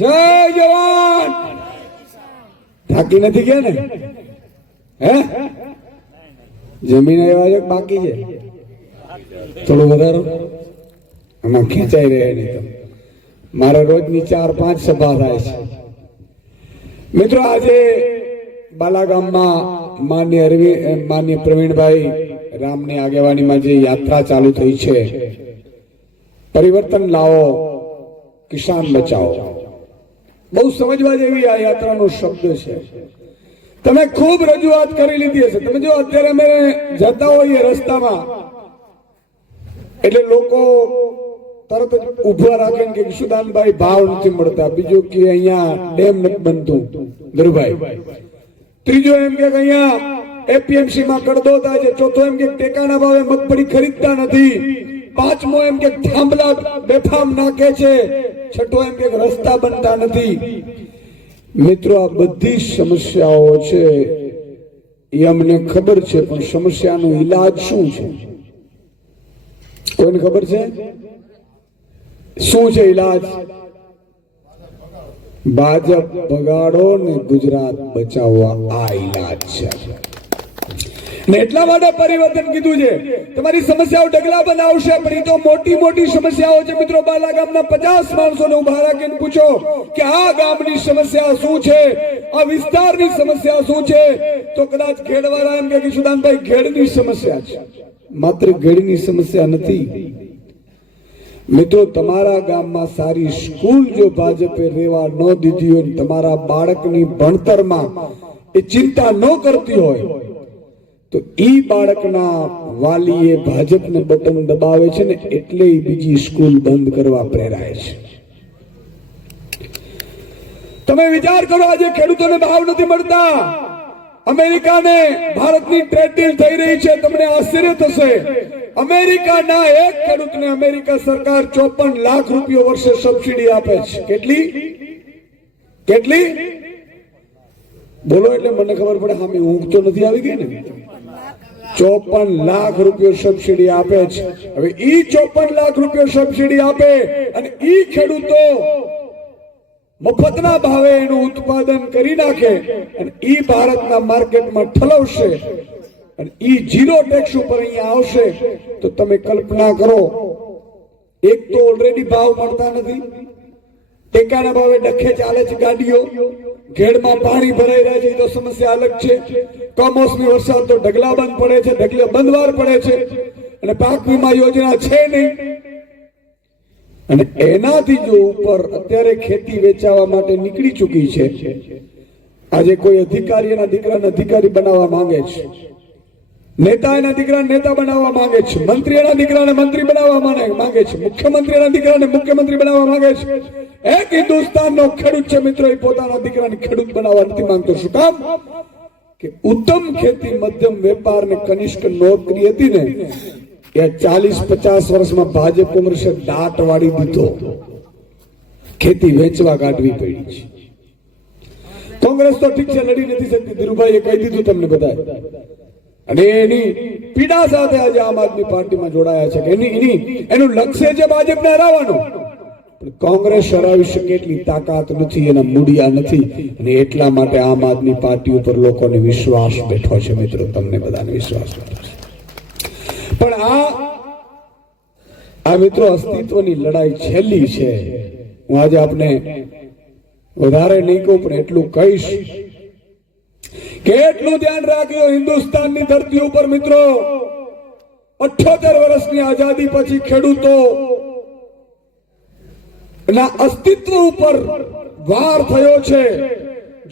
જય જવાન. થાકી નથી ગયા ને? હે જમીન એવા છે બાકી છે? થોડું વધારો આમાં ખેંચાઈ રહ્યા નહીં તો. મારે રોજની 4-5 સભા થાય છે મિત્રો. આજે બાલાગામમાં માન્ય પ્રવીણભાઈ રામની આગેવાનીમાં જે યાત્રા ચાલુ થઈ છે, પરિવર્તન લાવો કિસાન બચાવો, બહુ સમજવા જેવી આ યાત્રાનો શબ્દ છે. તમે ખૂબ રજૂઆત કરી લીધી હશે. તમે જો અત્યારે અમે જતા હોઈએ રસ્તામાં એટલે લોકો તરત જ ઉભા રાખે કે વિશુદાનભાઈ ભાવ નથી મળતા, બીજું કે અહીંયા ડેમ નથી બનતું ધરુભાઈ, ત્રીજો એમ કે અહીંયા એપીએમસી માં કડદો થાય છે, ચોથો એમ કે ટેકાના ભાવે મગફળી ખરીદતા નથી, પાંચમો એમ કે થાંભલા બેફામ નાખે છે, છઠ્ઠો એમ કે રસ્તા બનતા નથી. મિત્રો આ બધી સમસ્યાઓ છે એ અમને ખબર છે, પણ સમસ્યાનો ઈલાજ શું છે કોઈને ખબર છે? શું છે ઈલાજ? ભાજપ ભગાડો ને ગુજરાત બચાવવા, આ ઈલાજ છે. ને એટલા માટે પરિવર્તન કીધું છે. તમારી સમસ્યાઓ ડગલા બનાવશે, પણ એ તો મોટી મોટી સમસ્યાઓ છે મિત્રો. બાલા ગામના 50 માણસોને ઉભા રાખીને પૂછો કે આ ગામની સમસ્યા શું છે, આ વિસ્તારની સમસ્યા શું છે, તો કદાચ ઘેડવાળા એમ કે સુદાનભાઈ ઘેડની સમસ્યા છે. માત્ર ઘેડની સમસ્યા નથી મિત્રો. તમારા ગામમાં સારી સ્કૂલ જો ભાજપે રેવા ન દીધી હોય, તમારા બાળકની ભણતરમાં એ ચિંતા ન કરતી હોય, તો ઈ બાળકના વાલીએ ભાજપને બટન દબાવે છે ને એટલે બીજી સ્કૂલ બંધ કરવા પ્રેરાય છે. તમે વિચાર કરો, આજે ખેડૂતોને ભાવ નથી મળતા, અમેરિકાને ભારતની ટ્રેડ ડીલ થઈ રહી છે. તમને આશ્ચર્ય થશે, અમેરિકાના એક ખેડૂતને અમેરિકા સરકાર 54 લાખ રૂપિયા વર્ષે સબસિડી આપે છે. કેટલી કેટલી બોલો એટલે મને ખબર પડે. હા, ઊંઘ તો નથી આવી ગઈ ને? 54 લાખ રૂપિયા સબસિડી આપે છે. હવે ઈ 54 લાખ રૂપિયા સબસિડી આપે અને ઈ ખેડૂતો મફતના ભાવે એનું ઉત્પાદન કરી નાખે અને ઈ ભારતના માર્કેટમાં ઠલવશે અને ઈ ઝીરો ટેક્સ ઉપર અહીંયા આવશે, તો તમે કલ્પના કરો. એક તો ઓલરેડી ભાવ મળતા નથી, ટેકાના ભાવે ડખે ચાલે છે ગાડીઓ, ઘેડમાં પાણી ભરાઈ રહ્યા છે, તો સમસ્યા અલગ છે. કમોસમી વરસાદ તો ઢગલા બંધ પડે છે, ઢગલે બંધવાર પડે છે, અને પાક વીમા યોજના છે નહીં. અને એનાથી જો ઉપર અત્યારે ખેતી વેચાવા માટે નીકળી ચૂકી છે. આજે કોઈ અધિકારી એના દીકરાને અધિકારી બનાવવા માંગે છે, નેતા એના દીકરાને નેતા બનાવવા માંગે છે, મંત્રી એના દીકરાને મંત્રી બનાવવા માંગે છે, મુખ્યમંત્રી એના દીકરાને મુખ્યમંત્રી બનાવવા માંગે છે. એક હિન્દુસ્તાનનો ખેડૂત છે મિત્રો, એ પોતાના દીકરાને ખેડૂત બનાવવા નથી માંગતો. શું કામ? કે ઉત્તમ ખેતી, મધ્યમ વેપાર ને કનિષ્ઠ નોકરી હતી ને, એ 40-50 વર્ષમાં ભાજપ કોંગ્રેસે દાટ વાળી દીધો, ખેતી વેચવા કાઢવી પડી છે. કોંગ્રેસ તો ઠીક છે, લડી નથી શકતી, ધીરુભાઈએ કહી દીધું તમને બધા, અને એની પીડા સાથે આજે આમ આદમી પાર્ટીમાં જોડાયા છે કે એનું લક્ષ્ય છે ભાજપને હરાવવાનું. કોંગ્રેસ હરાવી શકે એટલી તાકાત નથી, એના મૂડિયા નથી, અને એટલા માટે આમ આદમી પાર્ટી ઉપર લોકોને વિશ્વાસ બેઠો છે મિત્રો. તમને બધાને વિશ્વાસ બેઠો છે. પણ આ મિત્રો અસ્તિત્વની લડાઈ છેલ્લી છે. હું આજે આપને વધારે નહીં કહું, પણ એટલું કહીશ કે એટલું ધ્યાન રાખ્યો, હિન્દુસ્તાનની ધરતી ઉપર મિત્રો 78 વર્ષની આઝાદી પછી ખેડૂતો ના અસ્તિત્વ ઉપર વાર થયો છે.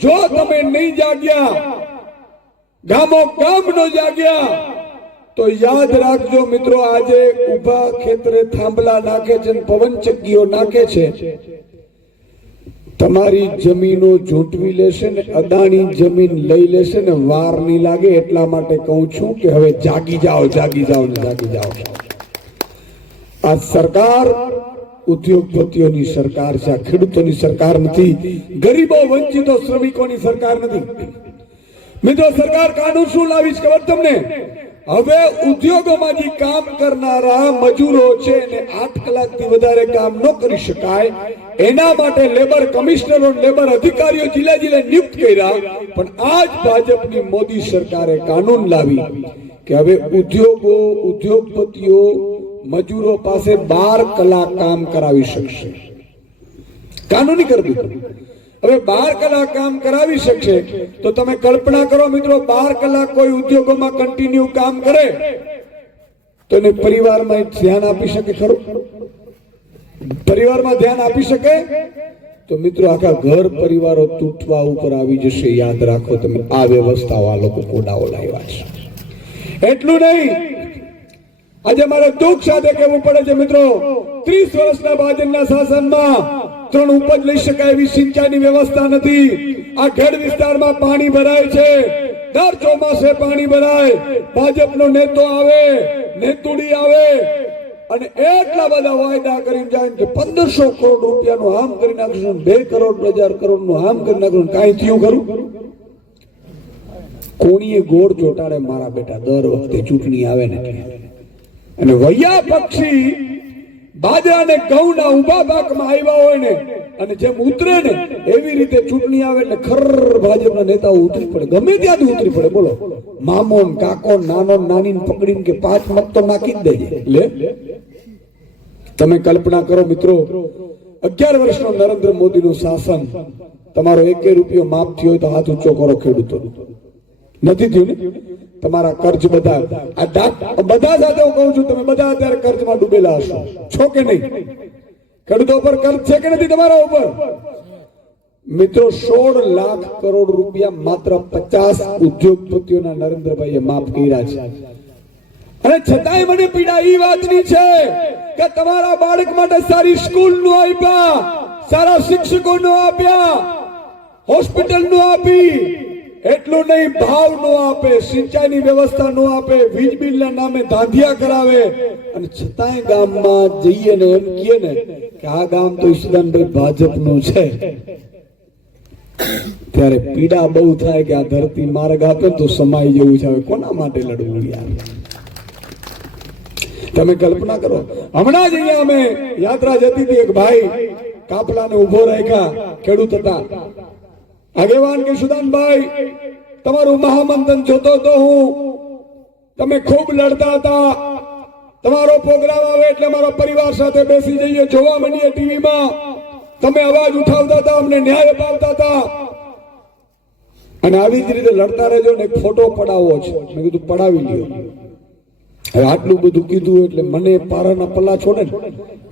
જો તમે નહીં જાગ્યા, ગામો ગામ ન જાગ્યા, તો યાદ રાખજો મિત્રો, આજે ઉભા ખેતરે થાંભલા નાખે છે, પવનચક્કીઓ નાખે છે, તમારી જમીનો ઝૂંટવી લેશે ને અદાણી જમીન લઈ લેશે ને વાર નહીં લાગે. એટલા માટે કહું છું કે હવે જાગી જાઓ, જાગી જાઓ ને જાગી જાઓ. આ સરકાર ઉદ્યોગપતિઓની સરકાર છે, આ ખેડૂતોની સરકાર નથી, ગરીબો વંચિતો શ્રમિકોની સરકાર નથી મિત્રો. સરકાર કાનૂન શું લાવી છે ખબર તમને? હવે ઉદ્યોગોમાં જે કામ કરનારા મજૂરો છે ને 8 કલાકથી વધારે કામ ન કરી શકાય, એના માટે લેબર કમિશનરો લેબર અધિકારીઓ જિલ્લા જિલ્લા નિયુક્ત કર્યા. પણ આજ ભાજપની મોદી સરકારે કાનૂન લાવી કે હવે ઉદ્યોગો ઉદ્યોગપતિઓ મજૂરો પાસે 12 કલાક કામ કરાવી શકશે. કાનૂની કરી દીધું. હવે 12 કલાક કામ કરાવી શકશે તો તમે કલ્પના કરો મિત્રો, 12 કલાક કોઈ ઉદ્યોગોમાં કન્ટિન્યુ કામ કરે તો એને પરિવારમાં ધ્યાન આપી શકે ખરું? પરિવારમાં ધ્યાન આપી શકે? તો મિત્રો આખા ઘર પરિવારો તૂટવા ઉપર આવી જશે. યાદ રાખો તમે, આ વ્યવસ્થાઓ આ લોકો કોડાઓ લાવ્યા છે. એટલું નહીં, આજે મારે દુઃખ સાથે કહેવું પડે છે મિત્રો, 30 વર્ષના ભાજપના શાસનમાં 3 ઉપજ લઈ શકાય એવી સિંચાઈની વ્યવસ્થા નથી. આ ખેડ વિસ્તારમાં પાણી ભરાય છે, દર ચોમાસે પાણી ભરાય. ભાજપનો નેતો આવે, નેતુડી આવે અને એટલા બધા વાયદા કરીને જાય કે 1500 કરોડ રૂપિયાનું આમ કરી નાખશું, 2 કરોડ 1000 કરોડનું આમ કરી નાખશું. કાંઈ થયું ખરું? કોણીએ ગોળ ચોટાડે મારા બેટા દર વખતે ચૂંટણી આવે ને. અને વૈયા પક્ષી બાજરા ને ઘઉંના ઉભા પાકમાં આવ્યા હોય ને અને જેમ ઉતરે ને એવી રીતે ચૂંટણી આવે એટલે ખર ભાજપના નેતાઓ ઉતરી પડે, ગમે ત્યાંથી ઉતરી પડે. બોલો, મામો કાકો નાનો નાની પકડીને કે 5 મત તો નાખી જ દેજે. લે, તમે કલ્પના કરો મિત્રો, 11 વર્ષનો નરેન્દ્ર મોદીનું શાસન, તમારો 1 રૂપિયો માફ થયો હોય તો હાથ ઊંચો કરો ખેડૂતો. નથી થયું ને? તમારા કર્જ બધા બધા સાથે હું કહું છું, તમે બધા અત્યારે કર્જમાં ડૂબેલા હશો, છો કે નહીં? ખેડૂતો પર કર્જ છે કે નથી તમારા ઉપર? મિત્રો 16 લાખ કરોડ રૂપિયા માત્ર 50 ઉદ્યોગપતિઓના નરેન્દ્રભાઈએ માફ કર્યા છે. અને છતાંય મને પીડા એ વાતની છે કે તમારા બાળક માટે સારી સ્કૂલ નો આપ્યા, સારા શિક્ષકો નો આપ્યા, હોસ્પિટલ નો આપી. એટલું નહીં, ભાવ નો આપે, સિંચાઈની વ્યવસ્થા નો આપે, વીજ બિલના નામે ધાંધિયા કરાવે. અને છતાંય ગામમાં જઈએ ને એમ કહીએ ને કે આ ગામ તો ઈશુદાનભાઈ ભાજપનું છે, ત્યારે પીડા બહુ થાય કે આ ધરતી માર્ગ આપે તો સમાઈ જેવું છે. હવે કોના માટે લડવું યાર? તમે કલ્પના કરો, હમણાં જ અહીંયા અમે યાત્રા જતી હતી, એક ભાઈ કાફલાને ઉભો રાખ્યા, ખેડૂત હતા. આગેવાન કે સુદાનભાઈ, તમારું મહામંથન જોતો તો હું, તમે ખૂબ લડતા હતા, તમારો પ્રોગ્રામ આવે એટલે મારા પરિવાર સાથે બેસી જઈએ, જોવા માંડીએ ટીવીમાં, તમે અવાજ ઉઠાવતા હતા, અમને ન્યાય અપાવતા હતા. અને આવી જ રીતે લડતા રહેજો ને. એક ફોટો પડાવવો છે, મેં કીધું પડાવી લ્યો. હવે આટલું બધું કીધું એટલે મને પારાના પલ્લા છોડે ને,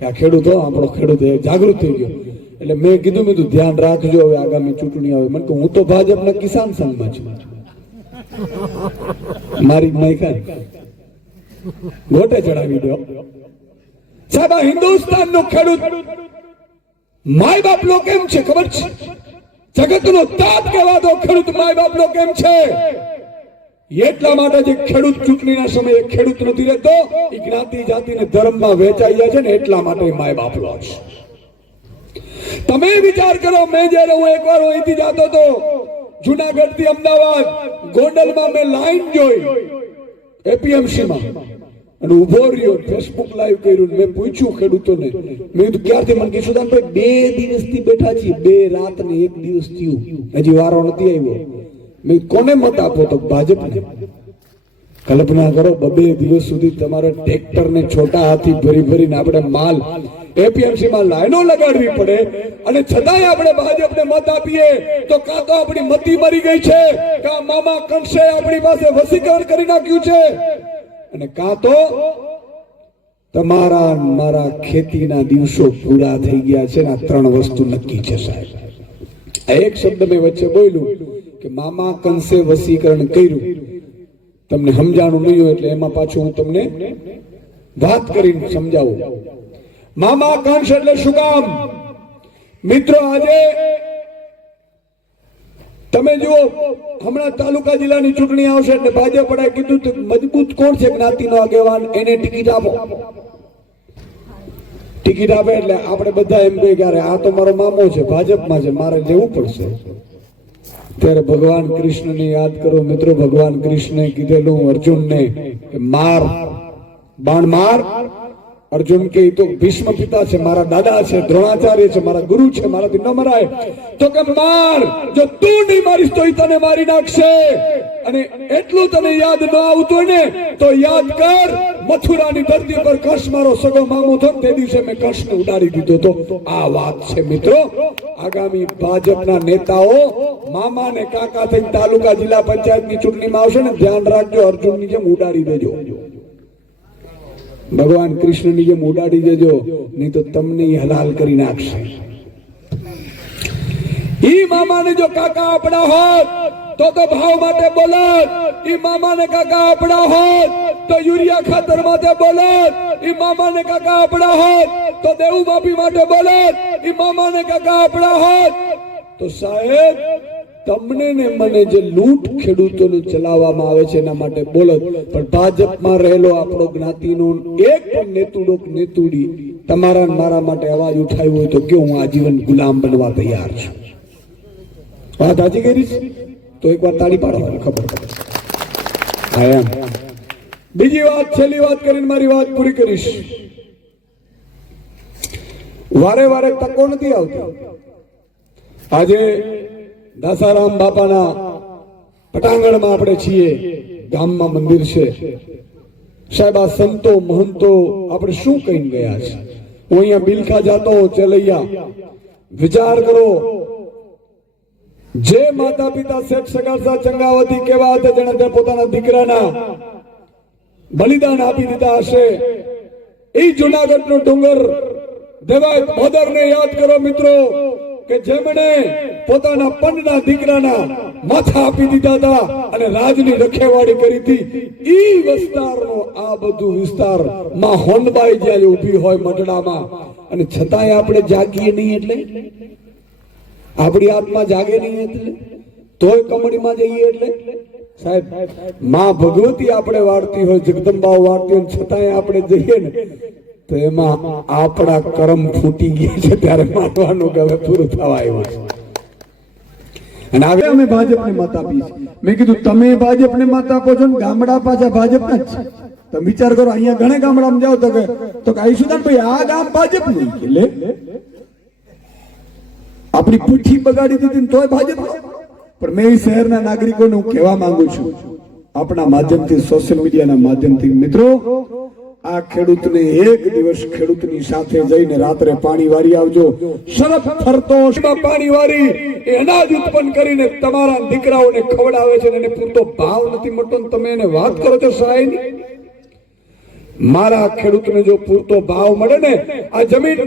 આ ખેડૂત, આપણો ખેડૂત જાગૃત થઈ ગયો. એટલે મેં કીધું ધ્યાન રાખજો, હવે આગામી ચૂંટણી આવે. મને હું તો ભાજપના કિસાન સંઘમાં છું, મારી માયકા ગોટે ચડાવી દો સાહેબ. આ હિન્દુસ્તાનનો ખેડૂત માય બાપલો કેમ છે ખબર છે? જગતનો તાત કહેવા દો, ખેડૂત માય બાપલો કેમ છે? એટલા માટે જે ખેડૂત ચૂંટણીના સમયે ખેડૂત નથી રહેતો, એ જ્ઞાતિ જાતિ ને ધર્મમાં વેચાઈ જાય છે ને, એટલા માટે માય બાપલો છે. તમે વિચાર કરો, મેં જયારે હું એકવાર અહીંથી જતો હતો જુનાગઢ થી અમદાવાદ, ગોંડલમાં મેં લાઈન જોઈ એપીએમસી માં અને ઉભો રહ્યો, ફેસબુક લાઈવ કર્યું. મેં પૂછ્યું ખેડૂતોને, મેં કીધું ક્યારથી? મને કીધું સુદાનભાઈ 2 દિવસથી બેઠા છીએ, 2 રાત ને 1 દિવસ થયું, હજી વારો નથી આવ્યો. મેં કોને મત આપો? તો ભાજપને. કલ્પના કરો, 2 દિવસ સુધી તમારે ટ્રેક્ટર ને છોટા હાથી ભરી ભરીને આપણે માલ એપીએમસી માં લાઈનો લગાડવી પડે. અને છતાંય આપણે ભાજપને મત આપીએ તો કાં તો આપણી મતી મરી ગઈ છે, કાં મામા કંસે આપણી પાસે વસીકરણ કરી નાખ્યું છે, અને કાં તો તમારા મારા ખેતીના દિવસો પૂરા થઈ ગયા છે. આ 3 વસ્તુ નક્કી છે સાહેબ. એક શબ્દ મેં વચ્ચે બોલ્યું કે મામા કંસે વસીકરણ કર્યું, તમને સમજાણું નહીં હોય એટલે એમાં પાછું હું તમને વાત કરીને સમજાવું. મામા કંસ એટલે શું કામ? મિત્રો આજે તમે જુઓ, હમણાં તાલુકા જિલ્લાની ચૂંટણી આવશે એટલે ભાજપે કીધું તો મજબૂત કોણ છે જ્ઞાતિનો આગેવાન, એને ટિકિટ આપો. ટિકિટ આપે એટલે આપણે બધા એમ કહે કે આ તો મારો મામો છે, ભાજપમાં છે, મારે લેવું પડશે. ત્યારે ભગવાન કૃષ્ણને યાદ કરો મિત્રો. ભગવાન કૃષ્ણે કીધેલું અર્જુનને કે માર, બાણ માર, અર્જુન કે ઈ તો ભીષ્મ પિતા છે, મારા દાદા છે, દ્રોણાચાર્ય છે, મારા ગુરુ છે, મારાથી ન મરાય. તો કે માર, જો તું નહીં મારીશ તો ઈ તને મારી નાખશે. અને એટલું તને યાદ ન આવતું ને તો યાદ કર, મથુરાની ધરતી પર કંસ મારો સગો મામો હતો તે દિવસે મેં કંસને ઉડાડી દીધો હતો. આ વાત છે મિત્રો. આગામી ભાજપના નેતાઓ મામા ને કાકા થઈને તાલુકા જિલ્લા પંચાયતની ચૂંટણીમાં આવશે ને, ધ્યાન રાખજો, અર્જુનની જેમ ઉડાડી દેજો, ભગવાન કૃષ્ણની જેમ ઉડાડી દેજો, નહીં તો તમને હલાલ કરી નાખશે. ઈ મામાને જો કાકા આપણા હોત તો ભાવ માટે બોલત, ઈ મામાને કાકા આપણા હોત તો યુરિયા ખાતર માટે બોલત, ઈ મામાને કાકા આપણા હોત તો દેવું માફી માટે બોલત, ઈ મામાને કાકા આપણા હોત તો સાહેબ તમને ને મને જે લૂંટ ખેડૂતોને ચલાવવામાં આવે છે એના માટે બોલત. પણ ભાજપમાં રહેલો આપણો જ્ઞાતિનો એક પણ નેતુડો નેતુડી તમારા મારા માટે અવાજ ઉઠાવ્યો હોય તો કે હું આજીવન ગુલામ બનવા તૈયાર છું. વાત સાચી કરી તો એકવાર તાળી પાડવાની ખબર પડે. બીજી વાત, છેલ્લી વાત કરીને મારી વાત પૂરી કરીશ. વારે વારે તકો નથી આવતી. આજે દાસારામ બાપાના પટાંગણમાં આપણે છીએ, ગામમાં મંદિર છે. સાહેબ આ સંતો મહંતો આપણે શું કહીને ગયા છે? હું અહીંયા બિલખા જાતો ચલૈયા, વિચાર કરો, જે માતા પિતા શેઠ સગારસા ચંગાવતી કેવા હતા જેણે તે પોતાના દીકરાના બલિદાન આપી દીધા હશે. એ જુનાગઢનો ડુંગર દેવાય ભોદરને યાદ કરો મિત્રો, કે જેમણે પોતાના પંડના દીકરાના માથા આપી દીધા હતા અને રાજની રખેવાળી કરી હતી. ઈ વિસ્તારનો આ બધું વિસ્તાર માં હોનબાઈ જ્યાં ઊભી હોય મઢડામાં, અને છતાંય આપણે જાગીએ નહીં. એટલે આપણી આત્મા જાગે નહીં એટલે તોય કમળીમાં જઈએ. એટલે સાહેબ માં ભગવતી આપણે વાળતી હોય, જગદંબાઓ વાળતી હોય, છતાંય આપણે જઈએ ને તો એમાં આપણા કર્મ ફૂટી ગયા છે ત્યારે માનવાનું કે હવે પૂરું થવા આવ્યું છે. અને હવે અમે ભાજપને મત આપી છે. મેં કીધું તમે ભાજપને મત આપો છો ને ગામડા પાછા ભાજપના જ છે. તમે વિચાર કરો, અહીંયા ઘણા ગામડામાં જાઓ તો કે આઈસુદાન ભાઈ આ ગામ ભાજપનું, એટલે આપણી પીઠી બગાડી દીધી તોય ભાજપ. પણ મેં શહેરના નાગરિકોને હું કહેવા માંગુ છું, આપણા માધ્યમથી, સોશિયલ મીડિયાના માધ્યમથી, મિત્રો આ ખેડૂતને એક દિવસ ખેડૂતની સાથે જઈને રાત્રે પાણી વારી આવજો. શરત ફરતો પાણી વારી એ અનાજ ઉત્પન્ન કરીને તમારા દીકરાઓને ખવડાવે છે, એને પૂરતો ભાવ નથી મળતો. તમે એને વાત કરો છો સહાય. મારા ખેડૂતને જો પૂરતો ભાવ મળે ને, આ જમીન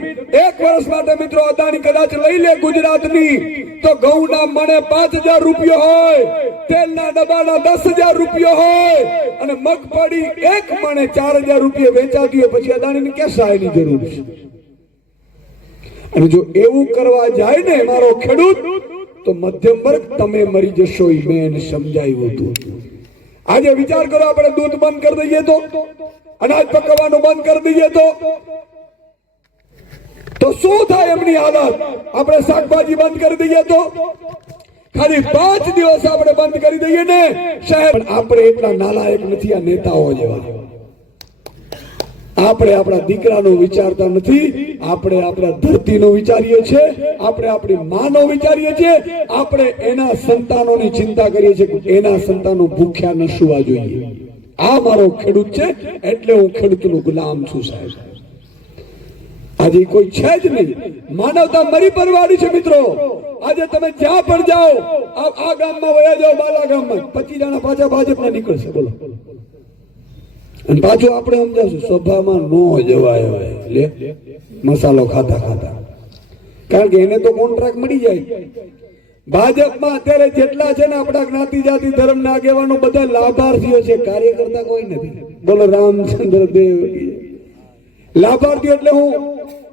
એક વર્ષ માટે મિત્રો અદાણી કદાચ લઈ લે ગુજરાતની, તો ઘઉંના મણે 5,000 રૂપિયા હોય, તેલના ડબ્બાના 10,000 રૂપિયા હોય, અને મગફળી એક મણે 4,000 રૂપિયા વેચાતી હોય, પછી અદાણીને ક્યાં સહાયની જરૂર છે? અને જો એવું કરવા જાય ને મારો ખેડૂત, તો મધ્યમ વર્ગ તમે મરી જશો. એ મેં એને સમજાવ્યું હતું. આજે વિચાર કરો, આપણે દૂધ બંધ કરી દઈએ તો, અનાજ પકવવાનું બંધ કરી દઈએ તો શું થાય એમની હાલત? આપણે શાકભાજી બંધ કરી દઈએ તો, ખાલી 5 દિવસ આપણે બંધ કરી દઈએ ને શહેર. આપણે એટલા નાલાયક નથી આ નેતાઓ જેવા. આપણે આપણા દીકરાનું વિચારતા નથી, આપણે આપણા ધરતીનું વિચારીએ છીએ, આપણે આપણી માનો વિચારીએ છીએ, આપણે એના સંતાનોની ચિંતા કરીએ છીએ કે એના સંતાનો ભૂખ્યા ન સુવા જોઈએ. આ મારો ખેડૂત છે એટલે હું ખેડૂતનો ગુલામ છું સાહેબ. આજે કોઈ છે જ નહીં. માનવતા મરી પરવાડી છે મિત્રો. આજે તમે જ્યાં પણ જાઓ, આ ગામમાં વયા જાઓ, બાલા ગામમાં 25 જણા પાછા ભાજપના નીકળશે. બોલો. અને પાછું આપણે સમજાશું સભામાં નો જવાય લે મસાલો ખાતા ખાતા, કારણ કે એને તો કોન્ટ્રાક્ટ મળી જાય. ભાજપમાં અત્યારે જેટલા છે ને આપણા જ્ઞાતિ જાતિ ધર્મના આગેવાનો બધા લાભાર્થીઓ છે, કાર્યકર્તા કોઈ નથી. બોલો રામચંદ્ર દેવ. લાભાર્થીઓ એટલે હું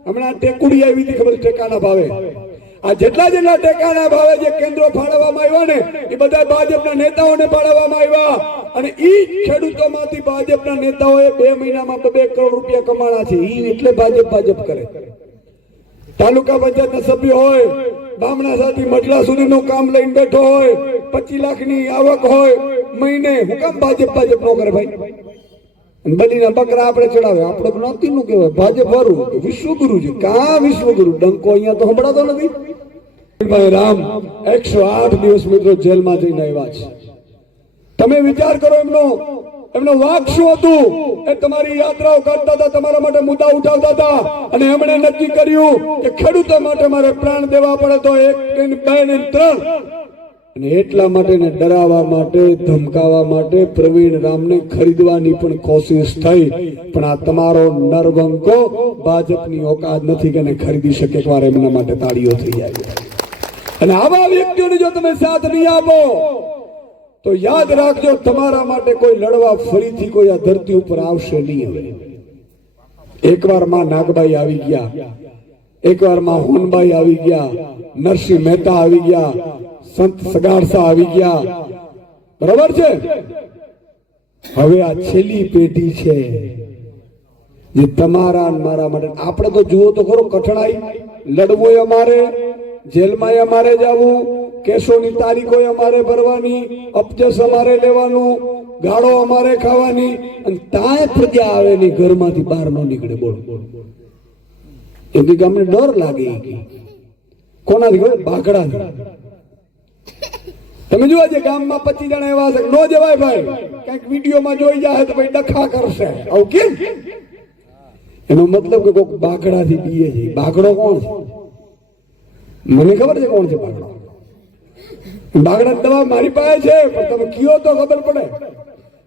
હમણાં ટેકુડી આવી હતી ખબર, ટેકાના ભાવે. આ જેટલા ટેકાના ભાવે જે કેન્દ્રો ફાળવવામાં આવ્યા ને એ બધા ભાજપના નેતાઓને ફાળવવામાં આવ્યા. અને ઈ ખેડૂતોમાંથી ભાજપના નેતાઓએ 2 મહિનામાં 2 કરોડ રૂપિયા કમાણા છે. ઈ એટલે ભાજપ કરે. તાલુકા પંચાયતના સભ્ય હોય, બામણા સાથી મટલા સુધીનું કામ લઈને બેઠો હોય, 25 લાખની આવક હોય મહિને, હું કામ ભાજપ નો કરે ભાઈ? અને બલીના બકરા આપણે ચડાવે. આપણે જ્ઞાતિ નું કહેવાય, ભાજપ વાળું વિશ્વગુરુ છે. કા વિશ્વગુરુ? ડંકો અહીંયા તો સંભળાતો નથી. ભાઈ રામ 108 દિવસ મિત્રો જેલમાં જઈને આવ્યા છે. તમે વિચાર કરો એમનો વાક શું હતું? એ તમારી યાત્રાઓ કરતા હતા, તમારા માટે મુદ્દા ઉઠાવતા હતા, અને એમણે નક્કી કર્યું કે ખેડૂતો માટે મારે પ્રાણ દેવા પડે તો 1 ને 2 ને 3. અને એટલા માટે ને ડરાવવા માટે, ધમકાવવા માટે પ્રવીણ રામને ખરીદવાની પણ કોશિશ થઈ. પણ આ તમારો નરવંકો ભાજપની ઓકાત નથી કે ખરીદી શકે. એકવાર એમના માટે તાળીઓ થઈ જાય. અને આવા વ્યક્તિઓને જો તમે સાથ નહીં આપો તો યાદ રાખજો, તમારા માટે કોઈ લડવા ફરીથી કોઈ આ ધરતી ઉપર આવશે નહીં. હવે એકવાર માં નાગબાઈ આવી ગયા, એકવાર માં હોનબાઈ આવી ગયા, નરસિંહ મહેતા આવી ગયા, સંત સગાડસા આવી ગયા, બરાબર છે. હવે આ છેલ્લી પેઢી છે જે તમારા મારા માટે. આપણે તો જુઓ તો ખરો, કઠણાઈ લડવું અમારે, જેલમાં અમારે જવું, કેસોની તારીખો અમારે ભરવાની, અપજસ અમારે લેવાનું, ગાળો અમારે ખાવાની, અને તાય પ્રજા આવે ને ઘરમાંથી બહાર ન નીકળે. બોલો એમ કે અમને ડર લાગે. કોનાથી ખબર? બાઘડાથી. તમે જોવા છે ગામમાં 25 જણા એવા છે, નો જવાય ભાઈ. કઈક વિડીયોમાં જોઈ જાય તો ભાઈ ડખા કરશે. આવું કેમ? એનો મતલબ કે કોઈક બાઘડાથી બીએ છે. બાઘડો કોણ છે? મને ખબર છે કોણ છે બાઘડો. બાઘડા દવા મારી પાસે છે, પણ તમે કયો તો ખબર પડે.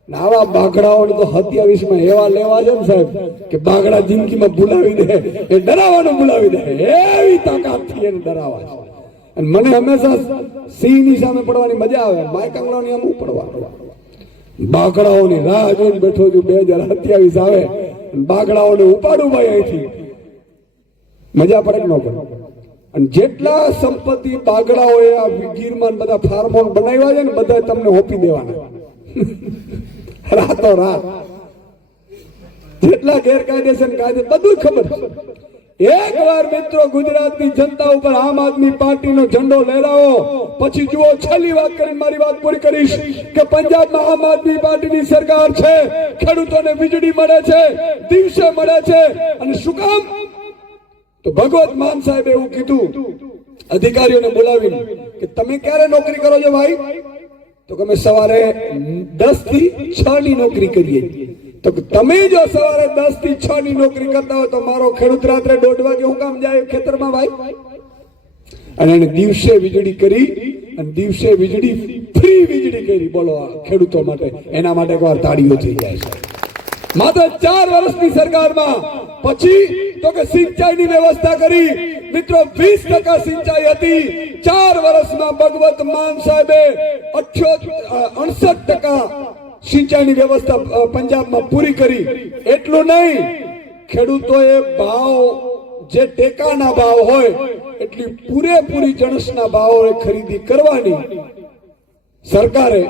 આવા બાઘડાઓને તો 27 માં એવા લેવા છે ને સાહેબ કે બાઘડા જિંદગીમાં ભૂલાવી દે, એ ડરાવવાનું ભૂલાવી દે. એવી તાકાતથી એને ડરાવા છે. અને મને હંમેશા સિંહની સામે પડવાની મજા આવે, માયકાંગલાની આમ પડવા. બાઘડાઓની રાહ જોઈને બેઠો છું. 2027 આવે, બાઘડાઓને ઉપાડું ભાઈ અહીંથી. મજા પડે કે ન પડે? અને જેટલા સંપત્તિ બાઘડાઓએ આ ગીરમાં બધા ફાર્મો બનાવ્યા છે ને, બધા તમને હોપી દેવાના રાતો રાત. જેટલા ગેરકાયદેસર કાયદે બધું ખબર છે. એકવાર મિત્રો ગુજરાતની જનતા ઉપર આમ આદમી પાર્ટીનો ઝંડો લહેરાવો, પછી જુઓ. છેલ્લી વાત કરીને મારી વાત પૂરી કરીશ કે પંજાબમાં આમ આદમી પાર્ટીની સરકાર છે, ખેડૂતોને વીજળી મળે છે, દિવસે મળે છે. અને શું કામ? તો ભગવત માન સાહેબ એવું કીધું અધિકારીઓને બોલાવીને કે તમે ક્યારે નોકરી કરો છો ભાઈ? તો અમે સવારે 10 થી 6 ની નોકરી કરીએ. તો તમે જો સવારે 10 થી 6 ની નોકરી કરતા હોય તો મારો ખેડૂત રાત્રે 1:30 વાગે હું કામ જાય ખેતરમાં ભાઈ? અને એને દિવસે વીજળી કરી, અને દિવસે વીજળી ફ્રી વીજળી કરી. બોલો ખેડૂતો માટે, એના માટે એકવાર તાળીઓ થઈ જાય છે. માત્ર 4 વર્ષની સરકારમાં. પછી તો કે સિંચાઈની વ્યવસ્થા કરી. મિત્રો 20% સિંચાઈ હતી 4 વર્ષમાં. ભગવત માન સાહેબે 68% સિંચાઈની વ્યવસ્થા પંજાબમાં પૂરી કરી. એટલું નહીં, ખેડૂતોએ ભાવ જે ટેકાના ભાવ હોય એટલી પૂરેપૂરી જણસના ભાવોએ ખરીદી કરવાની સરકારે.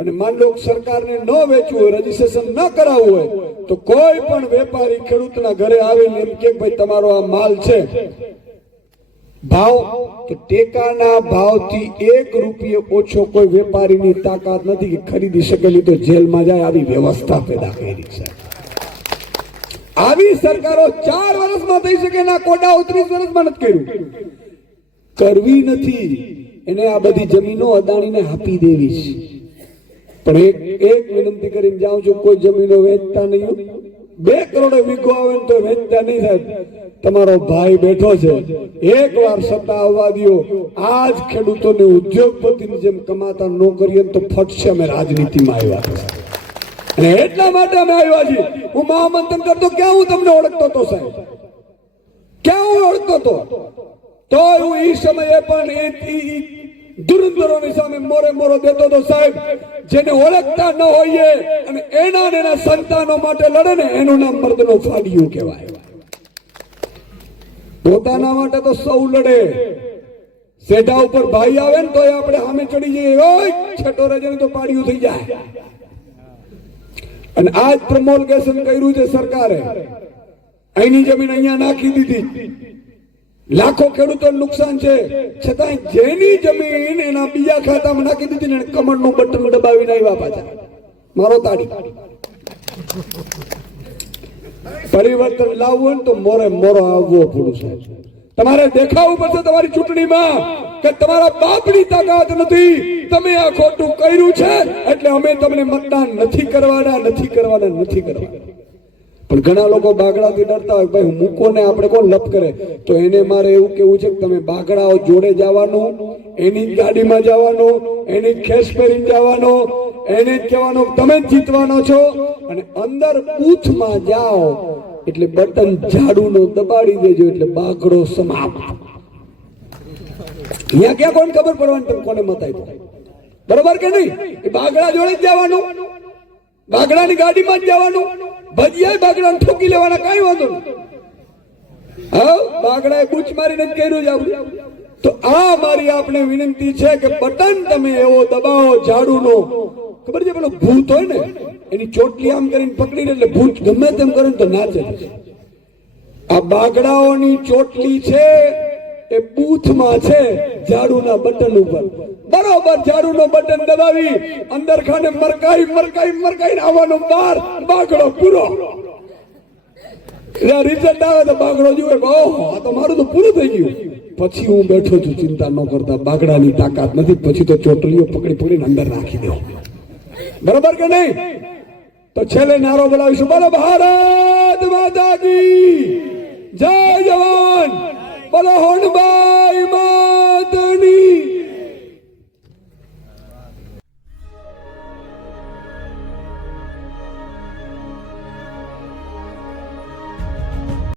અને માન લો સરકારને ન વેચવું હોય, રજીસ્ટ્રેશન ન કરાવવું હોય, તો કોઈ પણ વેપારી ખેડૂતના ઘરે આવીને એમ કે ભાઈ તમારો આ માલ છે, ભાવ તો ટેકાના ભાવથી 1 રૂપિયો ઓછો કોઈ વેપારીની તાકાત નથી કે ખરીદી શકેલી, તો જેલમાં જાય. આવી વ્યવસ્થા પેદા કરી છે. આવી સરકારો 4 વર્ષમાં થઈ શકે ના કોડા 30 વર્ષમાં નથી કર્યું. કરવી નથી. એને આ બધી જમીનો અદાણીને આપી દેવી છે. પણ એક વિનંતી કરીને જાઉં છું, કોઈ જમીનો વેચતા નહીં. 2 કરોડ વીઘો આવે તો વેચતા નહીં સાહેબ. તમારો ભાઈ બેઠો છે, એકવાર સત્તા આવવા દો. આજ ખેડૂતોને ઉદ્યોગપતિની જેમ કમાતા ન કરીએ તો ફટશે. અમે રાજનીતિમાં આવ્યા છે, અને એટલા માટે અમે આવ્યા છીએ. હું મહામંથન કરતો ક્યાં હું તમને ઓળખતો હતો સાહેબ? ક્યાં હું ઓળખતો હતો? તો હું એ સમયે પણ ધુરંધરોની સામે મોરે મોરો દેતો હતો સાહેબ. જેને ઓળખતા ન હોઈએ અને એના સંતાનો માટે લડે ને, એનું નામ મર્દનો ફાડ્યું કહેવાય. પોતાના માટે તો સૌ લડે. સેઢા ઉપર ભાઈ આવે ને તો આપણે સામે ચડી જઈએ, ઓય છેટો રેજે તો પાડ્યું થઈ જાય. અને આજ પ્રમોલગેશન કર્યું છે સરકારે. અહીંની જમીન અહીંયા નાખી દીધી. લાખો ખેડૂતોને નુકસાન છે, છતાં જેની જમીન એના બીજા ખાતામાં નાખી દીધી ને કમળનું બટન દબાવીને આવ્યા પાછા. મારો તાળી. પરિવર્તન લાવવું હોય તો મોરે મોરો આવવો પડે સાહેબ. તમારે દેખાવું પડશે તમારી ચૂંટણીમાં કે તમારા બાપની તાકાત નથી, તમે આ ખોટું કર્યું છે એટલે અમે તમને મતદાન નથી કરવાના. પણ ઘણા લોકો બાગડાથી ડરતા હોય, ભાઈ મૂકો ને આપણે કોણ લપ કરે. તો એને મારે એવું કેવું છે કે તમે બાગડાઓ જોડે જવાનું, એની જ ગાડીમાં જવાનું, એની જ ખેસ પહેરીને જવાનું, એને જ કહેવાનું તમે જ જીતવાનો છો. અને અંદર બૂથમાં જાઓ એટલે બટન ઝાડુનો દબાડી દેજો એટલે બાગડો સમાપ્ત. અહીંયા ક્યાં કોણ ખબર પડવાની તમે કોને મત આપ્યો, બરોબર કે નહીં? એ બાગડા જોડે જ જવાનું, બાગડાની ગાડીમાં જ જવાનું, ભજીયા બાગડાને ઠોકી લેવાના, કઈ વાંધો નહીં. હા, બાગડાએ બૂચ મારીને જ કર્યું જ આવું. તો આ મારી આપણે વિનંતી છે કે બટન તમે એવો દબાવો ઝાડુનો. ખબર છે પેલો ભૂત હોય ને એની ચોટલી આમ કરીને પકડીને એટલે ભૂત ગમે તેમ કરે તો નાચે. આ બાગડાઓની ચોટલી છે એ બૂથમાં છે ઝાડુના બટન ઉપર. બરોબર ઝાડુનો બટન દબાવી અંદર ખાને મરકાઈ આવવાનો, બહાર બાગડો પૂરો. રિઝલ્ટ આવે તો બાગડો જુએ, ઓહો આ તો મારું તો પૂરું થઈ ગયું. પછી હું બેઠો છું, ચિંતા ન કરતા, બાગડાની તાકાત નથી. પછી તો ચોટલીઓ પકડીને અંદર રાખી દો, બરોબર કે નહીં? તો છેલ્લે નારો બોલાવીશું, બોલો ભારત માતા કી જય, જવાન બોલો, હોનબાર.